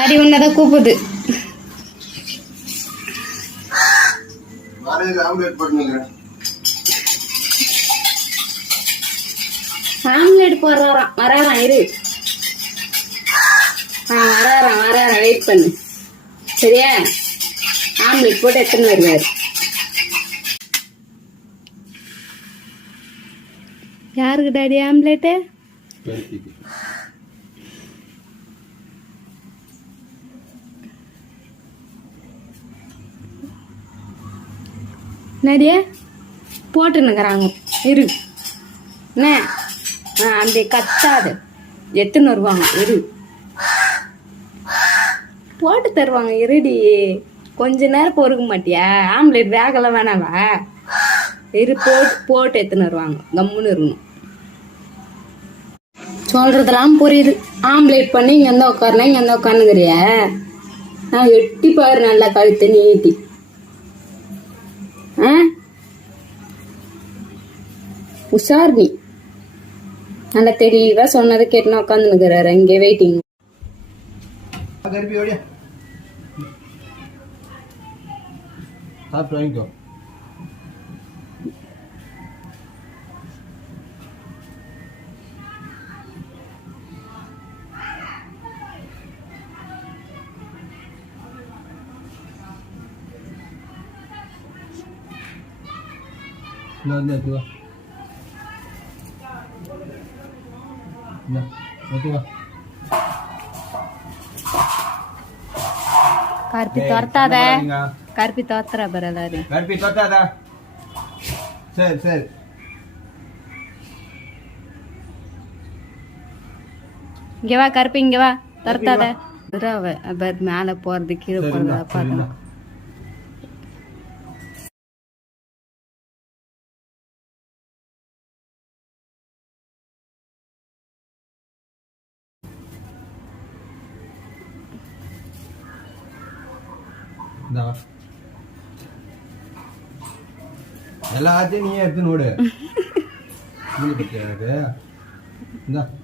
அடி ஒன்னதான் கூப்பிடுது. ஆம்லெட் போடுறாராம். வராராம் இரு. வராராம் வெயிட் பண்ணு. சரியா? ஆம்லெட் போட்டு எத்தனை வருவாரு? யாருக்கு டாடி ஆம்லெட்டு? நடிய போட்டுன்னுக்குறாங்க. இரு என்ன அந்த கத்தாது எத்துன்னு வருவாங்க. இரு போட்டு தருவாங்க. இருடி கொஞ்ச நேரம் பொறுக்க மாட்டியா? ஆம்லெட் வேகலாம் வேணாவா? இரு போட்டு எத்துன்னு வருவாங்க. கம்முன்னு இருக்கணும். சொல்றதெல்லாம் புரியுது. ஆம்லெட் பண்ணி இங்க இருந்தா உட்காருனா இங்க இருந்தா உட்காந்துக்கிறிய. நான் எட்டி பாரு நல்லா கழுத்து நீட்டி. உஷார் நீ. நல்லா தெளிவா சொன்னதை கேட்டுனா உட்காந்துக்கிறாரு இங்கே வெயிட்டிங். கருப்பி துரத்தாத. கருப்பி துரத்துற பாரு எல்லாரும். கருப்பி துரத்தாத. சரி சரி இங்க வா கருப்பி. இங்க வா. துரத்தாத. மேல போறது கீழே போறதா பாக்கலாம். எல்லாத்தையும் நீயே எடுத்து நோடு.